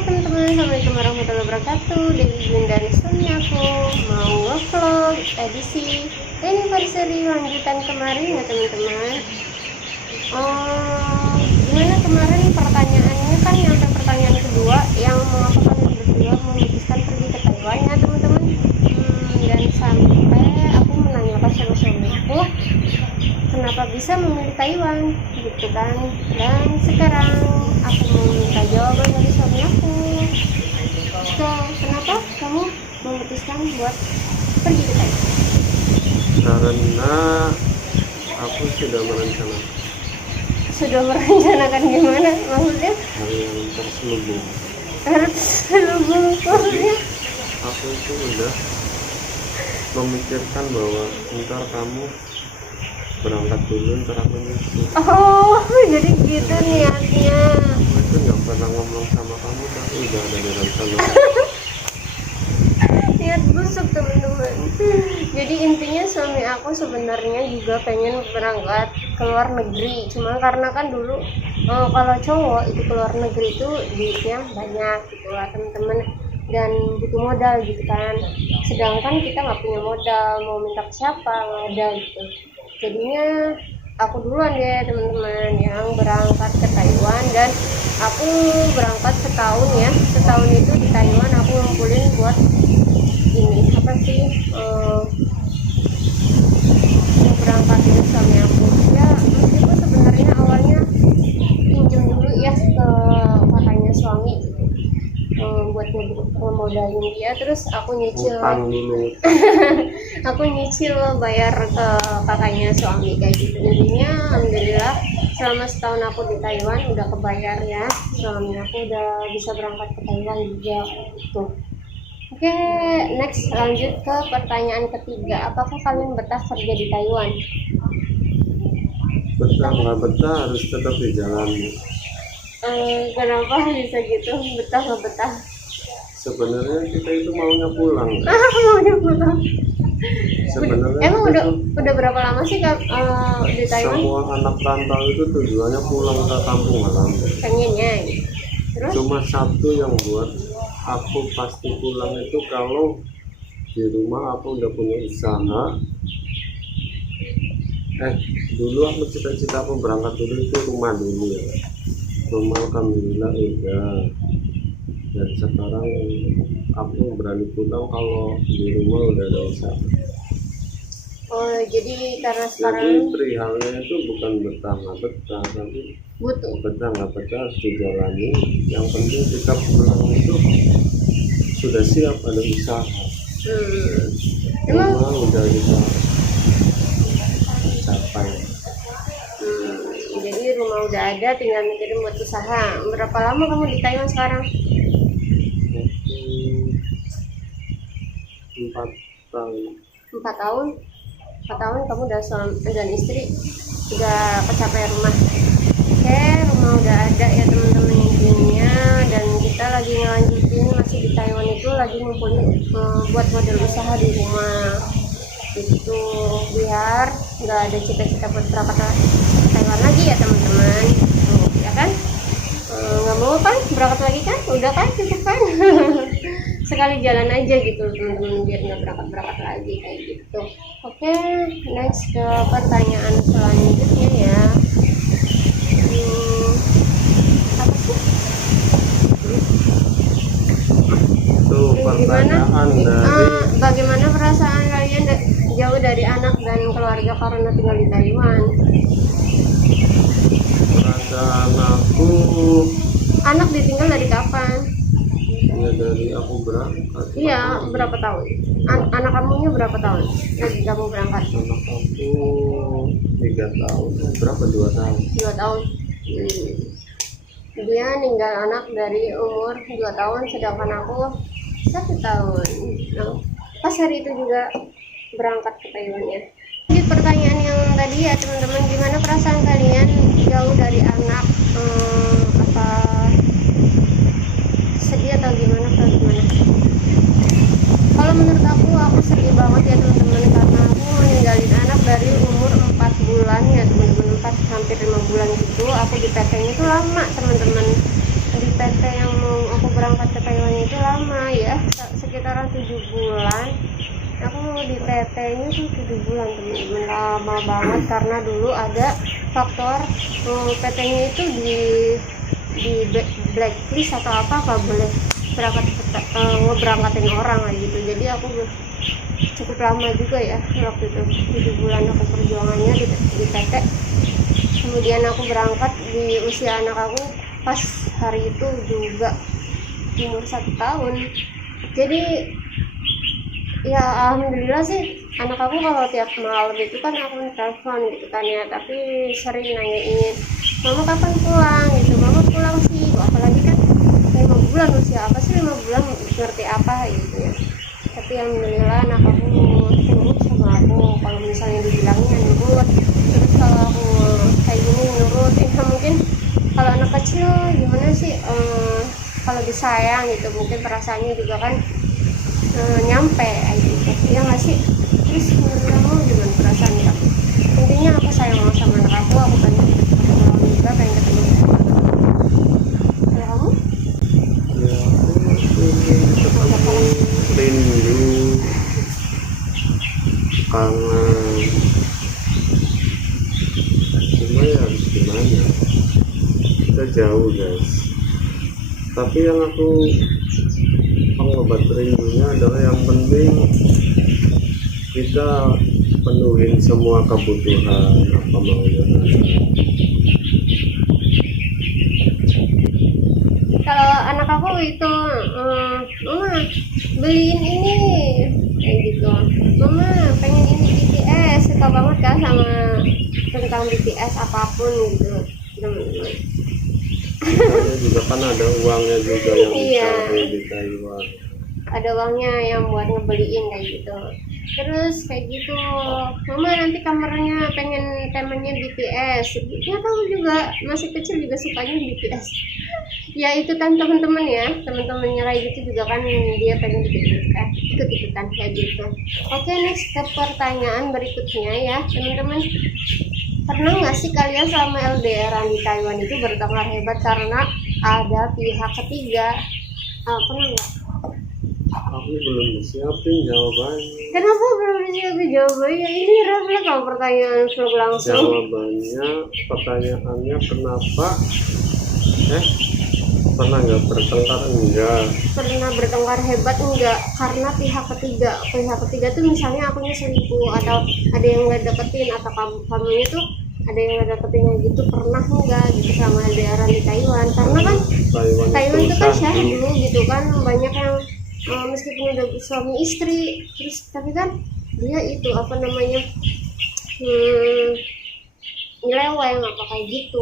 teman-teman, assalamualaikum warahmatullahi wabarakatuh. Dewi Jun dan suami aku mau nge-vlog edisi anniversary lanjutan kemarin ya teman-teman. Gimana kemarin pertanyaannya kan nyampe pertanyaan kedua yang mengapa kalian berdua memutuskan pergi ke Taiwan ya teman-teman. Dan sampai aku menanyakan sama suami aku kenapa bisa memilih Taiwan gitu kan, dan sekarang aku mau minta jawaban dari suami aku. So, kenapa kamu memutuskan buat pergi ke Taiwan? Karena aku sudah merencanakan gimana maksudnya? hal yang terselubung. Terselubung maksudnya? Aku itu udah memikirkan bahwa ntar kamu berangkat dulu, ntar aku nyusul. Oh, jadi gitu niatnya. Aku itu nggak pernah ngomong sama kamu, tapi udah ada di rencana. Niat busuk teman-teman. Jadi intinya suami aku sebenarnya juga pengen berangkat ke luar negeri, cuma karena kan dulu kalau cowok itu ke luar negeri itu duitnya banyak gitu lah teman-teman, dan butuh modal gitu kan, sedangkan kita nggak punya modal, mau minta ke siapa, nggak ada gitu. Jadinya aku duluan deh teman-teman yang berangkat ke Taiwan, dan aku berangkat setahun itu di Taiwan aku ngumpulin buat ini apa sih berangkatin suami aku ya, meskipun sebenarnya awalnya pinjam dulu ya ke kakaknya suami buat ngemodalin dia, terus aku nyicil Utang dulu. aku nyicil bayar ke kakaknya suami kayak gitu. Intinya alhamdulillah selama setahun aku di Taiwan udah kebayar ya, suami aku udah bisa berangkat ke Taiwan juga gitu. Oke, next lanjut ke pertanyaan ketiga. Apakah kalian betah kerja di Taiwan? Betah nggak betah harus tetap dijalani. Kenapa bisa gitu? Betah nggak betah? Sebenarnya kita itu maunya pulang. Maunya pulang. Sebenarnya Emang kita udah berapa lama sih di Taiwan? semua anak rantau itu tujuannya pulang ke kampung halaman. Pengennya gitu. Terus? Cuma satu yang buat aku pasti pulang itu kalau di rumah aku udah punya usaha. Dulu aku cita-cita aku berangkat dulu itu rumah dulu ya. Rumah alhamdulillah udah. Dan sekarang aku berani pulang kalau di rumah udah ada usaha. Oh, jadi karena Jadi sekarang perihalnya itu bukan betah nggak betah, tapi butuh. betah nggak betah harus dijalani. Yang penting kita pulang itu sudah siap, ada usaha. Emang Rumah udah kita capai. jadi rumah udah ada, tinggal mikirin buat usaha. Berapa lama kamu di Taiwan sekarang? Itu 4 tahun. 4 tahun. 4 tahun kamu udah suami dan istri, udah kecapai rumah. Oke, rumah udah ada ya teman-teman intinya, dan kita lagi ngelanjutin masih di Taiwan itu lagi ngumpulin buat model usaha di rumah itu, biar nggak ada cita-cita buat berangkat ke Taiwan lagi ya teman-teman. Ya kan, nggak mau kan berangkat lagi kan, udah kan cukup kan. Sekali jalan aja gitu teman-teman, biar nggak berangkat lagi kayak gitu. Oke, next ke pertanyaan selanjutnya ya. Apa sih? Itu pertanyaan dari Bagaimana perasaan kalian jauh dari anak dan keluarga karena tinggal di Taiwan? perasaan aku Anak ditinggal dari kapan? ya dari aku berangkat. Iya, berapa tahun? Anak kamunya berapa tahun? Lagi kamu berangkat? Anak aku 3 tahun, berapa 2 tahun? 2 tahun. Dia ninggal anak dari umur 2 tahun, sedangkan aku 1 tahun. Nah, pas hari itu juga berangkat ke Taiwan ya. Lanjut pertanyaan yang tadi ya teman-teman, gimana perasaan kalian jauh dari anak? Apa sedih atau gimana? Kalau menurut aku sedih banget ya teman-teman, karena aku meninggalin anak dari umur 4 bulan ya teman-teman, 4 hampir 5 bulan gitu. Aku di PT-nya itu lama teman-teman, di PT yang mau aku berangkat berangkat ke Taiwan itu lama ya, sekitaran 7 bulan. Aku di PT-nya tuh 7 bulan teman-teman, lama banget karena dulu ada faktor PT-nya itu di blacklist atau apa boleh berangkat ngeberangkatin orang lah gitu. Jadi aku cukup lama juga ya waktu itu, 7 bulan aku perjuangannya di PT. Kemudian aku berangkat di usia anak aku pas hari itu juga umur 1 tahun. Jadi ya alhamdulillah sih, anak aku kalau tiap malam itu kan aku telepon gitu kan ya, tapi sering nanyain mama kapan pulang gitu, mama pulang sih, apalagi kan 5 bulan, usia apa sih 5 bulan ngerti apa gitu ya. Tapi alhamdulillah anak aku nurut sama aku, kalau misalnya dibilangnya nurut, terus kalau aku kayak gini nurut. Mungkin kalau anak kecil gimana sih, kalau disayang gitu mungkin perasaannya juga kan nyampe gitu ya nggak sih. Terus menurut kamu gimana perasaannya? Intinya aku sayang sama anak aku pengen ketemu juga, pengen ketemu sama kamu. Ya aku ingin ketemu, rindu, kangen, cuma ya harus gimana, kita jauh guys. Tapi yang aku pengobat rindunya adalah yang penting kita penuhin semua kebutuhan apa maunya. Kalau anak aku itu mama beliin ini kayak gitu, mama pengen ini BTS, suka banget kan sama tentang BTS apapun gitu teman-teman. Kita juga kan ada uangnya juga yang Iya, bisa di Taiwan. ada uangnya yang buat ngebeliin kayak gitu. Terus kayak gitu, mama nanti kamarnya pengen temanya BTS. Ya kamu juga masih kecil juga sukanya BTS. Ya ikutan teman-teman ya, teman-temannya kayak gitu juga kan dia pengen ikut-ikutan kayak gitu. Oke, next ke pertanyaan berikutnya ya teman-teman. Pernah nggak sih kalian selama LDR di Taiwan itu bertengkar hebat karena ada pihak ketiga? Pernah nggak? Aku belum disiapin jawabannya. Kenapa belum disiapin jawabannya? Ini refleks kalau pertanyaan vlog langsung. Jawabannya, pertanyaannya kenapa? Pernah nggak bertengkar? Enggak. Pernah bertengkar hebat enggak? Karena pihak ketiga. Pihak ketiga tuh misalnya akunya selingkuh atau ada yang nggak deketin, atau kamunya tuh ada yang nggak deketin kayak gitu. Pernah enggak gitu sama LDR di Taiwan? Karena kan Taiwan itu kan syahdu gitu kan, banyak yang meskipun udah suami istri terus tapi kan dia itu apa namanya nyeleweng apa kayak gitu.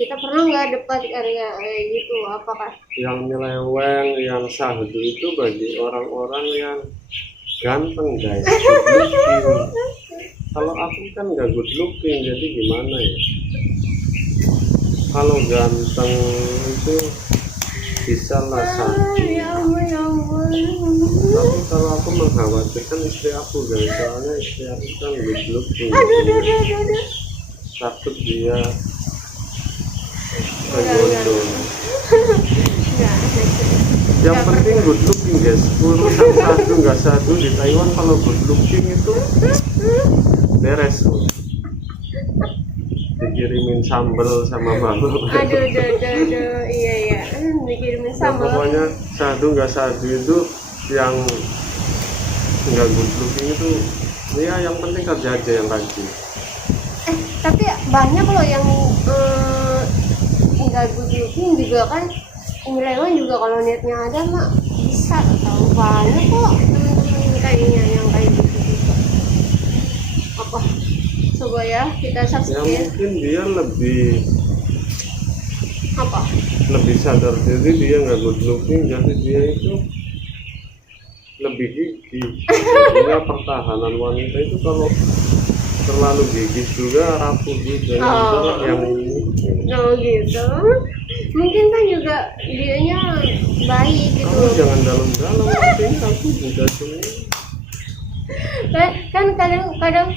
Kita pernah nggak dapat area kayak gitu? Apakah yang nyeleweng, yang syahdu itu bagi orang-orang yang ganteng guys, good looking. Kalau aku kan nggak good looking, jadi gimana ya, kalau ganteng itu bisa lah syahdu. ya ampun. Tapi kalau aku mengkhawatirkan istri aku guys, soalnya istri aku kan good looking. Aduh. Takut dia tergoda. Yang penting good looking guys, urusan satu nggak satu di Taiwan kalau good looking itu beres tuh. Dikirimin sambal sama mama. Aduh, iya, dikirimin Ya, sambal. pokoknya satu nggak satu itu yang nggak good looking itu, ya yang penting kerja aja yang rajin. Tapi banyak loh yang nggak good looking juga kan, nyeleweng juga kalau niatnya ada mah bisa. Tahu banyak kok teman-teman kayaknya yang kayak gitu juga. Apa? Coba ya kita Ya saksikan. mungkin dia Apa? lebih sadar diri, dia nggak good looking, jadi dia itu lebih gigih. Jadinya pertahanan wanita itu kalau terlalu gigih juga rapuh juga. Yang ini Oh gitu. Mungkin kan juga dianya baik gitu. kamu jangan dalam-dalam, penting aku juga semua. Kan kadang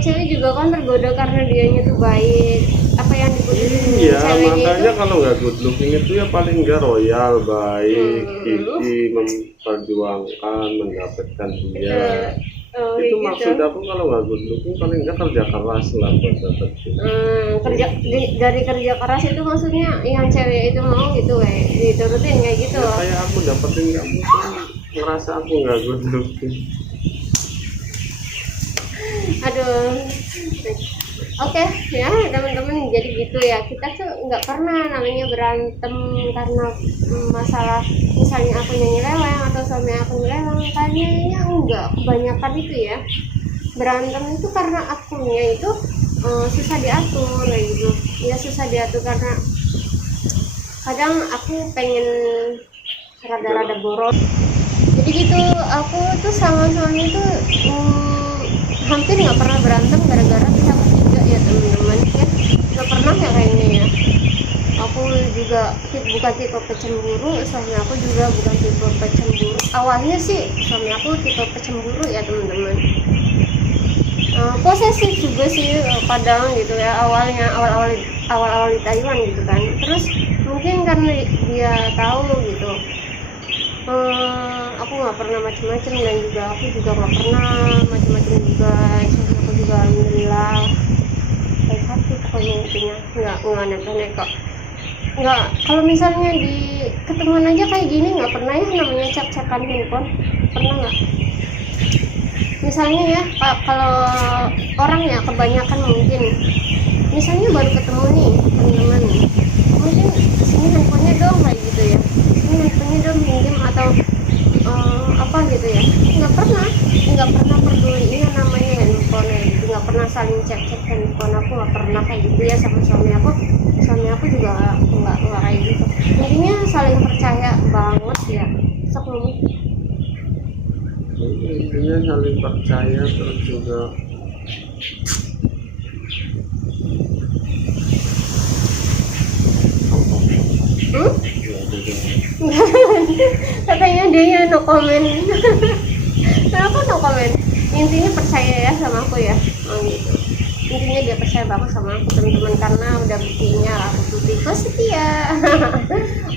cewek juga kan tergoda karena dianya tuh baik, apa yang dibutuhin Iya, ceweknya makanya itu. kalau nggak good looking itu ya paling nggak royal, baik, gigi, memperjuangkan, mendapatkan dia. Itu Kayak gitu. maksud aku kalau nggak good looking paling nggak kerja keras lah buat dapetin. Dari kerja keras itu maksudnya yang cewek itu mau gitu kayak diturutin kayak gitu. Ya kayak aku dapetin kamu kan ngerasa aku nggak good looking. Aduh. Oke ya teman-teman, jadi gitu ya, kita tuh nggak pernah namanya berantem karena masalah misalnya aku nyeleweng atau suami aku nyeleweng, kayaknya enggak, kebanyakan itu ya berantem itu karena akunya itu susah diatur kayak gitu ya, susah diatur karena kadang aku pengen rada-rada boros. Jadi gitu, aku tuh sama suami tuh hampir nggak pernah berantem gara-gara pihak ketiga ya teman-teman ya, nggak pernah ya kayaknya ya. Aku juga bukan tipe pecemburu, suami aku juga bukan tipe pecemburu. Awalnya sih suami aku tipe pecemburu ya teman-teman, posesif juga sih kadang gitu ya, awal-awal di Taiwan gitu kan. Terus mungkin karena dia tahu gitu, aku nggak pernah macem-macem, dan juga aku juga nggak pernah macem-macem juga. Suami aku juga alhamdulillah baik hati pokoknya, intinya nggak aneh-aneh kok. Nggak, kalau misalnya di ketemuan aja kayak gini nggak pernah ya namanya cek-cekan handphone, pernah nggak? Misalnya ya kalau orang ya kebanyakan mungkin misalnya baru ketemu nih teman-teman, mungkin sini handphonenya dong kayak gitu ya, sini handphonenya dong pinjam atau apa gitu ya, nggak pernah peduliin namanya handphone ya gitu, nggak pernah saling cek handphone. Aku nggak pernah kayak gitu ya sama suami aku juga nggak kayak gitu. Intinya saling percaya banget ya. Sok ngomong. Intinya saling percaya, terus juga Katanya dia no comment. Kenapa no comment? Intinya percaya ya sama aku ya, gitu. Intinya dia percaya banget sama aku teman-teman, karena udah buktinya aku tuh tipe setia.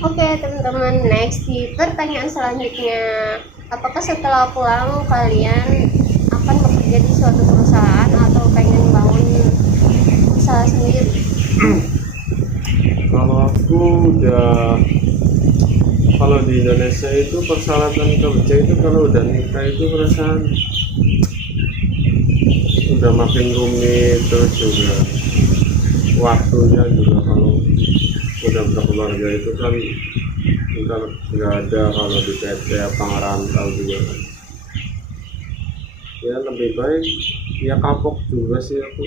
Oke teman-teman, next di pertanyaan selanjutnya, apakah setelah pulang kalian akan bekerja di suatu perusahaan atau pengen bangun usaha sendiri? kalau aku udah, kalau di Indonesia itu persyaratan kerja itu kalau udah nikah itu perasaan udah makin rumit, terus juga waktunya juga kalau udah berkeluarga itu kan nggak ada kalau di PT apa ngerantau juga kan. Ya lebih baik ya kapok juga sih aku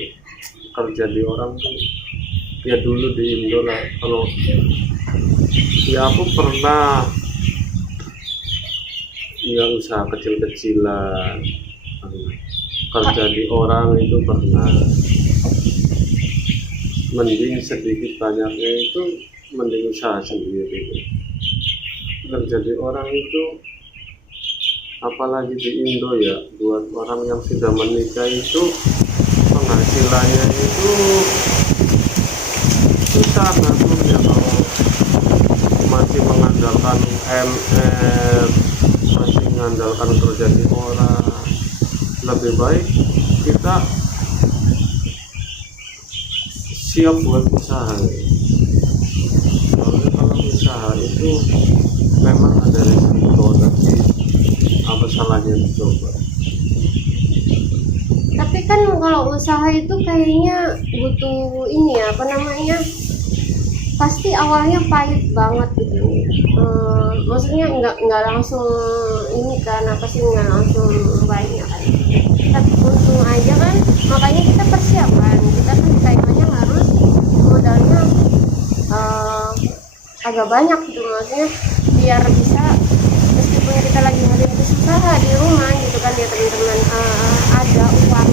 kerja di orang tuh ya dulu di Indo lah. Kalau ya aku pernah ya usaha kecil-kecilan, kerja di orang itu pernah, mending sedikit banyaknya itu mending usaha sendiri. Kerja di orang itu apalagi di Indo ya, buat orang yang sudah menikah itu penghasilannya itu susah ngaturnya kalau masih mengandalkan UMR, masih mengandalkan kerja di orang. Lebih baik kita siap buat usaha. Soalnya kalau usaha itu memang ada risiko, tapi apa salahnya dicoba. Tapi kan kalau usaha itu kayaknya butuh ini ya, apa namanya, pasti awalnya pahit banget gitu. Maksudnya nggak langsung ini kan, apa sih, nggak langsung banyak kan. Tapi untung aja kan, makanya kita persiapan, kita kan kayaknya harus modalnya agak banyak gitu, maksudnya biar bisa, meskipun kita lagi ngerintis usaha di rumah gitu kan ya teman-teman, ada uang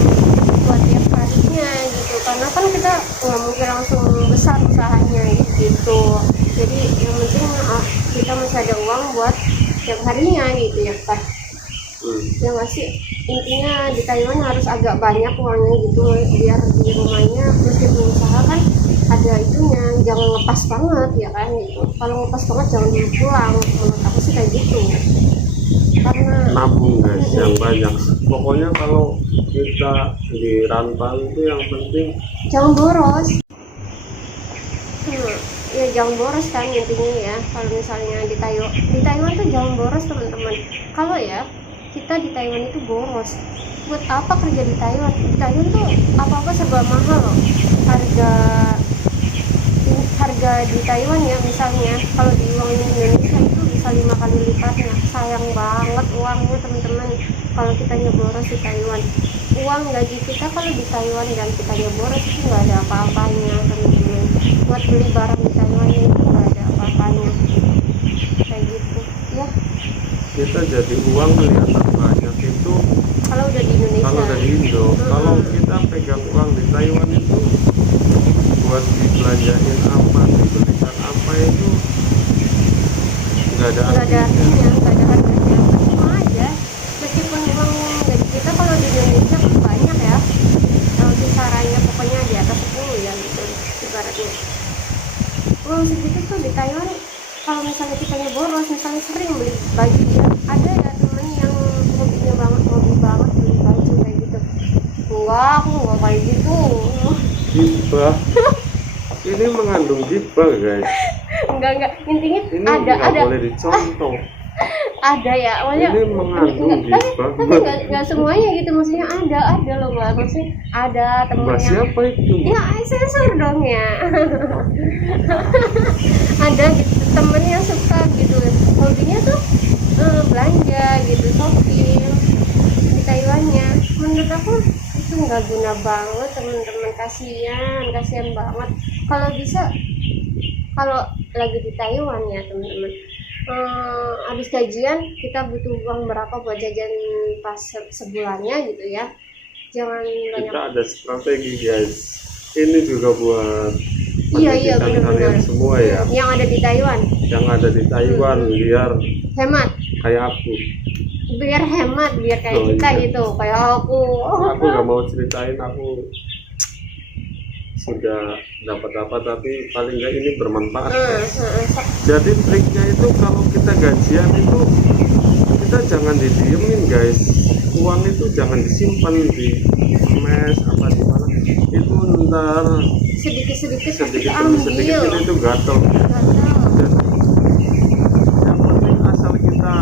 buat tiap harinya gitu, karena kan kita nggak mungkin langsung besar usahanya gitu. Jadi yang penting kita masih ada uang buat tiap harinya gitu ya kan. Ya nggak sih, intinya di Taiwan harus agak banyak uangnya gitu biar di rumahnya meskipun usaha kan ada itunya, jangan ngepas banget ya kan gitu. Kalau ngepas banget jangan dulu pulang, menurut aku sih kayak gitu. Karena nabung guys yang banyak. Pokoknya kalau kita di rantau itu yang penting jangan boros. Ya jangan boros kan intinya ya. Kalau misalnya di Taiwan tuh jangan boros teman-teman. Kalau ya kita di Taiwan itu boros, buat apa kerja di Taiwan? Di Taiwan tuh apa-apa serba mahal loh. Harga di Taiwan ya, misalnya kalau di uang Indonesia itu bisa 5 kali lipatnya. Sayang banget uangnya teman-teman kalau kita boros di Taiwan. Uang gaji kita kalau di Taiwan dan kita boros itu nggak ada apa-apanya teman-teman. Buat beli barang di Taiwan itu nggak ada apa-apanya kayak gitu ya. kita jadi uang kelihatan banyak itu Kalau udah di Indonesia, kalau dari Indo. Kalau kita pegang uang di Taiwan itu buat dibelanjain apa, dibelikan apa itu nggak ada nggak ada artinya. artinya, nggak ada harganya, sama aja. Meskipun uang gaji kita kalau di Indonesia kan banyak ya, kalau kisarannya pokoknya di atas 10 ya gitu ibaratnya. Uang segitu tuh di Taiwan kalau misalnya kita boros, misalnya sering beli baju ya, ada ya temen yang hobi banget beli baju kayak gitu. Wah, aku nggak kayak gitu. Gibah. Ini mengandung gibah guys. Enggak, intinya Ini ada nggak boleh dicontoh. ada ya, maksudnya Ini mengandung gibah. tapi nggak semuanya gitu, maksudnya ada loh mbak, maksudnya ada temen Mbak yang siapa itu? ya sensor dong ya. Ada gitu temen yang suka gitu hobinya tuh belanja gitu, shopping di Taiwannya. Menurut aku itu nggak guna banget teman-teman, kasihan banget. Kalau bisa, kalau lagi di Taiwan ya teman-teman, habis gajian kita butuh uang berapa buat jajan pas sebulannya gitu ya, jangan banyak. Kita ada strategi guys. Ini juga buat Iya pendidikan benar-benar kalian semua ya, yang ada di Taiwan, yang ada di Taiwan biar hemat, kayak aku. biar hemat, biar kayak Oh, kita iya. gitu, kayak aku. Aku nggak mau ceritain aku sudah dapat apa, tapi paling nggak ini bermanfaat guys. Jadi triknya itu kalau kita gajian itu kita jangan didiemin guys. Uang itu jangan disimpan di mes apa di mana. Itu ntar sedikit pasti sedikit demi sedikit ambil. itu gatel. Jadi yang penting asal kita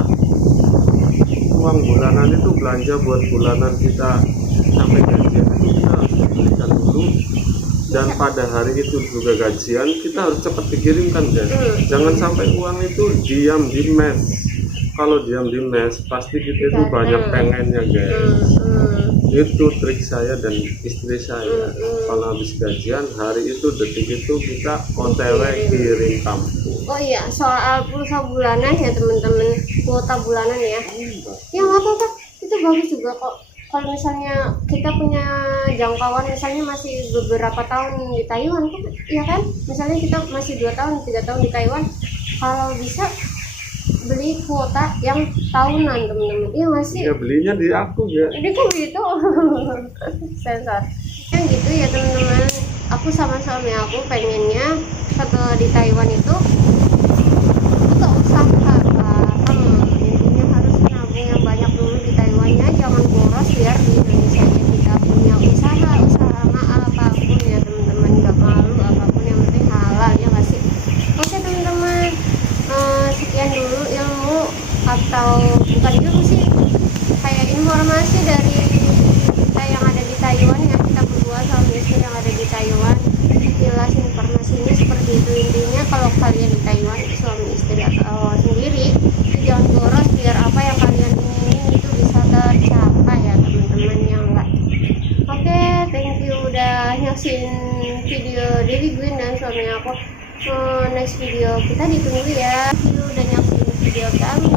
uang bulanan itu belanja buat bulanan kita sampai gajian itu kita harus dibelikan dulu, dan pada hari itu juga gajian kita harus cepat dikirimkan guys. Jangan sampai uang itu diam di mes. Kalau diam di mes pasti kita itu banyak pengennya guys. Itu trik saya dan istri saya. Kalau habis gajian hari itu detik itu kita OTW kirim kampung. Oh iya, soal pulsa bulanan ya teman-teman, kuota bulanan ya. Ya nggak apa-apa, itu bagus juga kok. Kalau misalnya kita punya jangkauan, misalnya masih beberapa tahun di Taiwan kan, ya kan? Misalnya kita masih 2 tahun, 3 tahun di Taiwan, kalau bisa beli kuota yang tahunan teman-teman. Iya masih. Ya belinya di aku ya. Jadi kok gitu. Sensor. Kan gitu ya teman-teman. Aku sama suami aku pengennya setelah di Taiwan itu buka usaha. Intinya harus nabung yang banyak dulu di Taiwannya, jangan boros biar di Indonesia kita punya usaha apapun ya teman-teman, nggak malu apapun, yang penting halal ya nggak sih. Oke teman-teman, sekian dulu ilmu, atau bukan ilmu sih, kayak informasi dari kita yang ada di Taiwan ya, kita berdua suami istri yang ada di Taiwan. Jelas informasinya seperti itu. Intinya kalau kalian di Taiwan suami istri atau sendiri itu jangan boros, biar apa yang kalian inginin itu bisa tercapai ya teman-teman yang enggak. Oke, thank you udah nyaksin video Dewi Gwyn dan suami aku. Next video kita ditunggu ya. Thank you udah nyaksin video kami.